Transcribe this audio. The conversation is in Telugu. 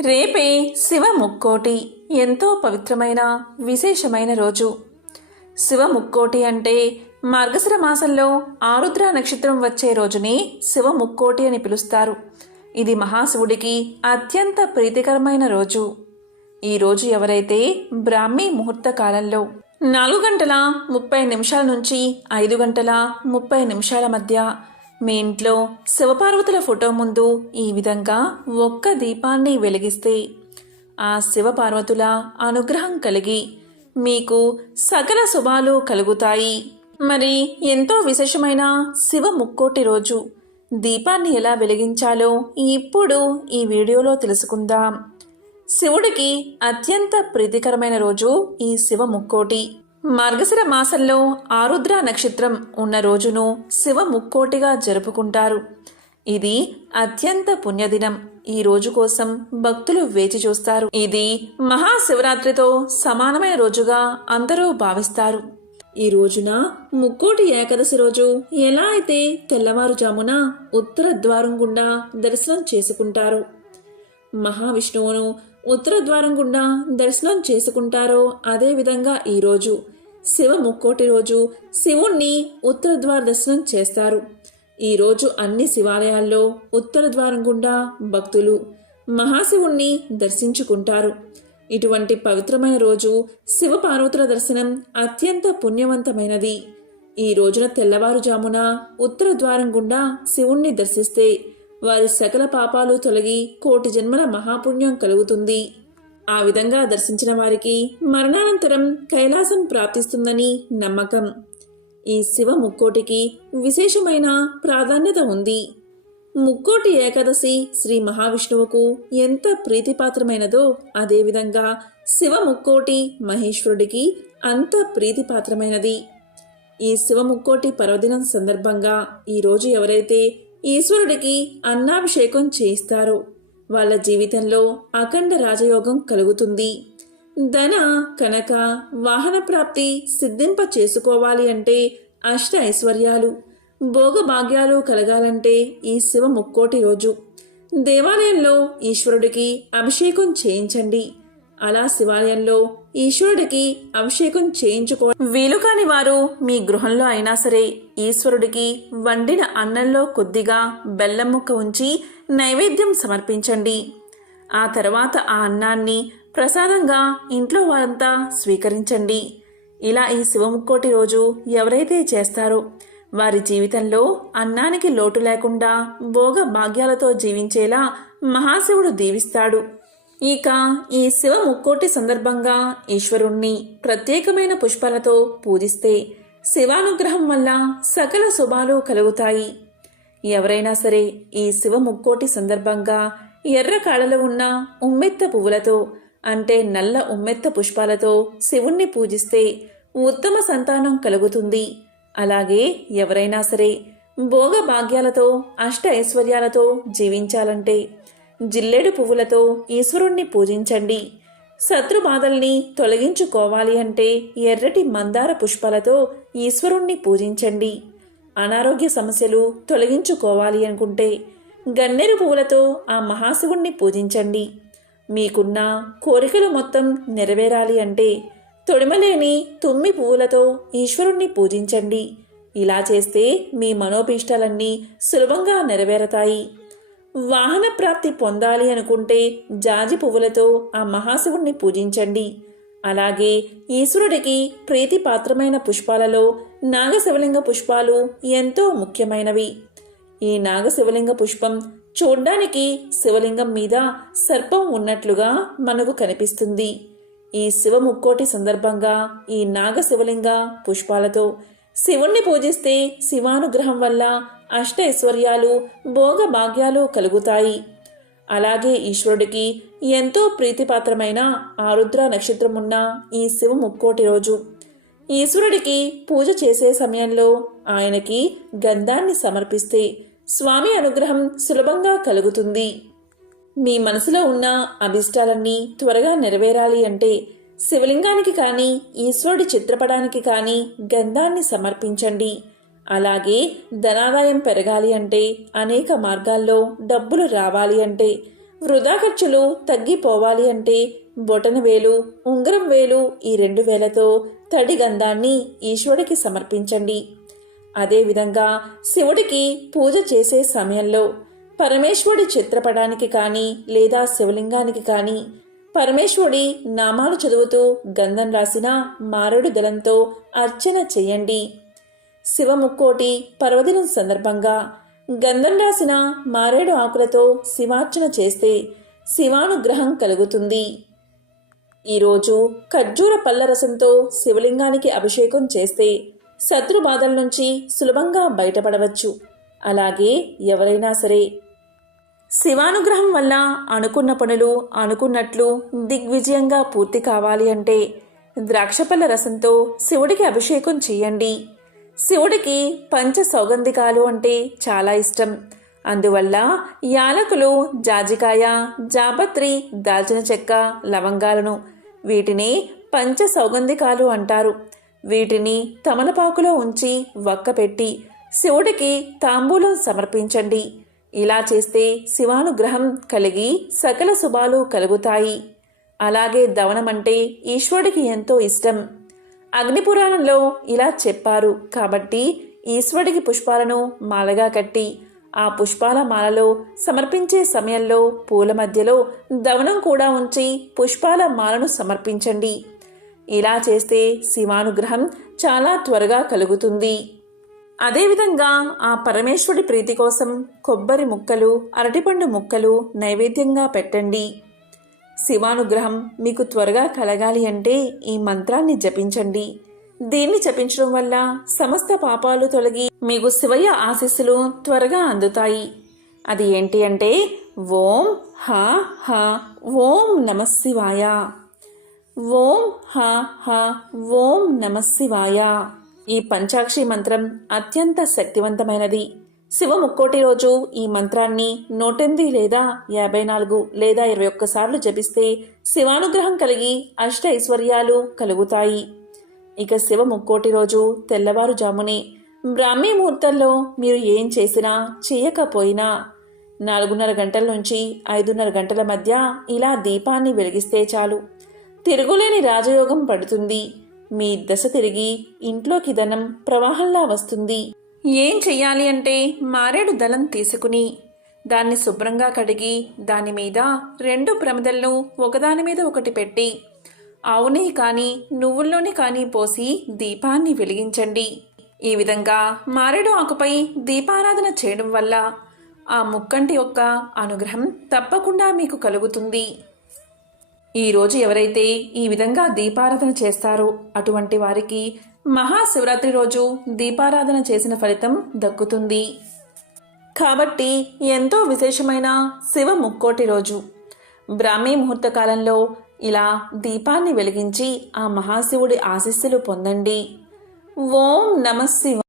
రేపే శివ ముక్కోటి. ఎంతో పవిత్రమైన విశేషమైన రోజు. శివ ముక్కోటి అంటే మార్గశిర మాసంలో ఆరుద్ర నక్షత్రం వచ్చే రోజుని శివ ముక్కోటి అని పిలుస్తారు. ఇది మహాశివుడికి అత్యంత ప్రీతికరమైన రోజు. ఈ రోజు ఎవరైతే బ్రాహ్మీ ముహూర్త కాలంలో నాలుగు గంటల ముప్పై నిమిషాల నుంచి ఐదు గంటల ముప్పై నిమిషాల మధ్య మీ ఇంట్లో శివపార్వతుల ఫోటో ముందు ఈ విధంగా ఒక్క దీపాన్ని వెలిగిస్తే ఆ శివపార్వతుల అనుగ్రహం కలిగి మీకు సకల శుభాలు కలుగుతాయి. మరి ఎంతో విశేషమైన శివ ముక్కోటి రోజు దీపాన్ని ఎలా వెలిగించాలో ఇప్పుడు ఈ వీడియోలో తెలుసుకుందాం. శివుడికి అత్యంత ప్రీతికరమైన రోజు ఈ శివ ముక్కోటి. మార్గశిర మాసంలో ఆరుద్ర నక్షత్రం ఉన్న రోజును శివ ముక్కోటిగా జరుపుకుంటారు. ఇది అత్యంత పుణ్యదినం. ఈ రోజు కోసం భక్తులు వేచి చూస్తారు. ఇది మహాశివరాత్రితో సమానమైన రోజుగా అందరూ భావిస్తారు. ఈ రోజున ముక్కోటి ఏకాదశి రోజు ఎలా అయితే తెల్లవారుజామున ఉత్తర ద్వారం గుండా దర్శనం చేసుకుంటారు మహావిష్ణువును ఉత్తర ద్వారం గుండా దర్శనం చేసుకుంటారో అదేవిధంగా ఈ ఈరోజు శివ ముక్కోటి రోజు శివుణ్ణి ఉత్తర ద్వార దర్శనం చేస్తారు. ఈరోజు అన్ని శివాలయాల్లో ఉత్తర ద్వారం గుండా భక్తులు మహాశివుణ్ణి దర్శించుకుంటారు. ఇటువంటి పవిత్రమైన రోజు శివ పార్వతుల దర్శనం అత్యంత పుణ్యవంతమైనది. ఈ రోజున తెల్లవారుజామున ఉత్తర ద్వారం గుండా శివుణ్ణి దర్శిస్తే వారి సకల పాపాలు తొలగి కోటి జన్మల మహాపుణ్యం కలుగుతుంది. ఆ విధంగా దర్శించిన వారికి మరణానంతరం కైలాసం ప్రాప్తిస్తుందని నమ్మకం. ఈ శివ ముక్కోటికి విశేషమైన ప్రాధాన్యత ఉంది. ముక్కోటి ఏకాదశి శ్రీ మహావిష్ణువుకు ఎంత ప్రీతిపాత్రమైనదో అదేవిధంగా శివ ముక్కోటి మహేశ్వరుడికి అంత ప్రీతిపాత్రమైనది. ఈ శివ ముక్కోటి పర్వదినం సందర్భంగా ఈరోజు ఎవరైతే ఈశ్వరుడికి అన్నాభిషేకం చేయిస్తారో వాళ్ళ జీవితంలో అఖండ రాజయోగం కలుగుతుంది. ధన కనక వాహన ప్రాప్తి సిద్ధింప చేసుకోవాలి అంటే అష్ట ఐశ్వర్యాలు. భోగభాగ్యాలు కలగాలంటే ఈ శివ ముక్కోటి రోజు. దేవాలయంలో ఈశ్వరుడికి అభిషేకం చేయించండి. అలా శివాలయంలో ఈశ్వరుడికి అభిషేకం చేయించుకో వీలు కాని వారు మీ గృహంలో అయినా సరే ఈశ్వరుడికి వండిన అన్నంలో కొద్దిగా బెల్లం ముక్క ఉంచి నైవేద్యం సమర్పించండి. ఆ తర్వాత ఆ అన్నాన్ని ప్రసాదంగా ఇంట్లో వారంతా స్వీకరించండి. ఇలా ఈ శివముక్కోటి రోజు ఎవరైతే చేస్తారో వారి జీవితంలో అన్నానికి లోటు లేకుండా భోగ భాగ్యాలతో జీవించేలా మహాశివుడు దీవిస్తాడు. ఇక ఈ శివ ముక్కోటి సందర్భంగా ఈశ్వరుణ్ణి ప్రత్యేకమైన పుష్పాలతో పూజిస్తే శివానుగ్రహం వల్ల సకల శుభాలు కలుగుతాయి. ఎవరైనా సరే ఈ శివ ముక్కోటి సందర్భంగా ఎర్ర కాళ్ళలో ఉన్న ఉమ్మెత్త పువ్వులతో అంటే నల్ల ఉమ్మెత్త పుష్పాలతో శివుణ్ణి పూజిస్తే ఉత్తమ సంతానం కలుగుతుంది. అలాగే ఎవరైనా సరే భోగ భాగ్యాలతో అష్ట ఐశ్వర్యాలతో జీవించాలంటే జిల్లేడు పువ్వులతో ఈశ్వరుణ్ణి పూజించండి. శత్రు బాధల్ని తొలగించుకోవాలి అంటే ఎర్రటి మందార పుష్పాలతో ఈశ్వరుణ్ణి పూజించండి. అనారోగ్య సమస్యలు తొలగించుకోవాలి అనుకుంటే గన్నేరు పువ్వులతో ఆ మహాశివుణ్ణి పూజించండి. మీకున్న కోరికలు మొత్తం నెరవేరాలి అంటే తొడిమలేని తుమ్మి పువ్వులతో ఈశ్వరుణ్ణి పూజించండి. ఇలా చేస్తే మీ మనోపీష్టాలన్నీ సులభంగా నెరవేరతాయి. వాహన ప్రాప్తి పొందాలి అనుకుంటే జాజి పువ్వులతో ఆ మహాశివుణ్ణి పూజించండి. అలాగే ఈశ్వరుడికి ప్రీతిపాత్రమైన పుష్పాలలో నాగశివలింగ పుష్పాలు ఎంతో ముఖ్యమైనవి. ఈ నాగశివలింగ పుష్పం చూడ్డానికి శివలింగం మీద సర్పం ఉన్నట్లుగా మనకు కనిపిస్తుంది. ఈ శివ ముక్కోటి సందర్భంగా ఈ నాగశివలింగ పుష్పాలతో శివుణ్ణి పూజిస్తే శివానుగ్రహం వల్ల అష్టైశ్వర్యాలు భోగ భాగ్యాలు కలుగుతాయి. అలాగే ఈశ్వరుడికి ఎంతో ప్రీతిపాత్రమైన ఆరుద్ర నక్షత్రం ఉన్న ఈ శివ ముక్కోటి రోజు. ఈశ్వరుడికి పూజ చేసే సమయంలో ఆయనకి గంధాన్ని సమర్పిస్తే స్వామి అనుగ్రహం సులభంగా కలుగుతుంది. మీ మనసులో ఉన్న అభిష్టాలన్నీ త్వరగా నెరవేరాలి అంటే శివలింగానికి కానీ ఈశ్వరుడి చిత్రపటానికి కానీ గంధాన్ని సమర్పించండి. అలాగే ధనాదాయం పెరగాలి అంటే అనేక మార్గాల్లో డబ్బులు రావాలి అంటే వృధా ఖర్చులు తగ్గిపోవాలి అంటే బొటన వేలు ఉంగరం వేలు ఈ రెండు వేలతో తడి గంధాన్ని ఈశ్వరుడికి సమర్పించండి. అదేవిధంగా శివుడికి పూజ చేసే సమయంలో పరమేశ్వరుడి చిత్రపటానికి కానీ లేదా శివలింగానికి కానీ పరమేశ్వరుడి నామాలు చదువుతూ గంధం రాసిన మారేడు దళంతో అర్చన చేయండి. శివముక్కోటి పర్వదినం సందర్భంగా గంధం రాసిన మారేడు ఆకులతో శివార్చన చేస్తే శివానుగ్రహం కలుగుతుంది. ఈరోజు ఖర్జూర పళ్ళ రసంతో శివలింగానికి అభిషేకం చేస్తే శత్రు బాధల నుంచి సులభంగా బయటపడవచ్చు. అలాగే ఎవరైనా సరే శివానుగ్రహం వల్ల అనుకున్న పనులు అనుకున్నట్లు దిగ్విజయంగా పూర్తి కావాలి అంటే ద్రాక్షపల్ల రసంతో శివుడికి అభిషేకం చేయండి. శివుడికి పంచ సౌగంధికాలు అంటే చాలా ఇష్టం. అందువల్ల యాలకులు జాజికాయ జాపత్రి దాల్చిన చెక్క లవంగాలను వీటిని పంచ సౌగంధికాలు అంటారు. వీటిని తమలపాకులో ఉంచి వక్కపెట్టి శివుడికి తాంబూలం సమర్పించండి. ఇలా చేస్తే శివానుగ్రహం కలిగి సకల శుభాలు కలుగుతాయి. అలాగే దవనం అంటే ఈశ్వరుడికి ఎంతో ఇష్టం. అగ్నిపురాణంలో ఇలా చెప్పారు. కాబట్టి ఈశ్వరుడికి పుష్పాలను మాలగా కట్టి ఆ పుష్పాల మాలలో సమర్పించే సమయంలో పూల మధ్యలో దవనం కూడా ఉంచి పుష్పాల మాలను సమర్పించండి. ఇలా చేస్తే శివానుగ్రహం చాలా త్వరగా కలుగుతుంది. అదేవిధంగా ఆ పరమేశ్వరుడి ప్రీతి కోసం కొబ్బరి ముక్కలు అరటిపండు ముక్కలు నైవేద్యంగా పెట్టండి. శివానుగ్రహం మీకు త్వరగా కలగాలి అంటే ఈ మంత్రాన్ని జపించండి. దీన్ని జపించడం వల్ల సమస్త పాపాలు తొలగి మీకు శివయ్య ఆశీస్సులు త్వరగా అందుతాయి. అది ఏంటి అంటే ఓం హ హ ఓం నమ శివాయ. ఓం హ హ ఓం నమ శివాయ. ఈ పంచాక్షి మంత్రం అత్యంత శక్తివంతమైనది. శివ ముక్కోటి రోజు ఈ మంత్రాన్ని నూటెనిమిది లేదా యాభై నాలుగు లేదా ఇరవై ఒక్కసార్లు జపిస్తే శివానుగ్రహం కలిగి అష్ట ఐశ్వర్యాలు కలుగుతాయి. ఇక శివ ముక్కోటి రోజు తెల్లవారుజామునే బ్రాహ్మీ ముహూర్తంలో మీరు ఏం చేసినా చేయకపోయినా నాలుగున్నర గంటల నుంచి ఐదున్నర గంటల మధ్య ఇలా దీపాన్ని వెలిగిస్తే చాలు. తిరుగులేని రాజయోగం పడుతుంది. మీ దశ తిరిగి ఇంట్లోకి ధనం ప్రవాహంలా వస్తుంది. ఏం చెయ్యాలి అంటే మారేడు దళం తీసుకుని దాన్ని శుభ్రంగా కడిగి దాని మీద రెండు ప్రమిదలను ఒకదాని మీద ఒకటి పెట్టి ఆవుని కానీ నువ్వుల్లోని కానీ పోసి దీపాన్ని వెలిగించండి. ఈ విధంగా మారేడు ఆకుపై దీపారాధన చేయడం వల్ల ఆ ముక్కంటి యొక్క అనుగ్రహం తప్పకుండా మీకు కలుగుతుంది. ఈ రోజు ఎవరైతే ఈ విధంగా దీపారాధన చేస్తారో అటువంటి వారికి మహాశివరాత్రి రోజు దీపారాధన చేసిన ఫలితం దక్కుతుంది. కాబట్టి ఎంతో విశేషమైన శివ ముక్కోటి రోజు. బ్రాహ్మీ ముహూర్త కాలంలో ఇలా దీపాన్ని వెలిగించి ఆ మహాశివుడి ఆశీస్సులు పొందండి. ఓం నమ శివ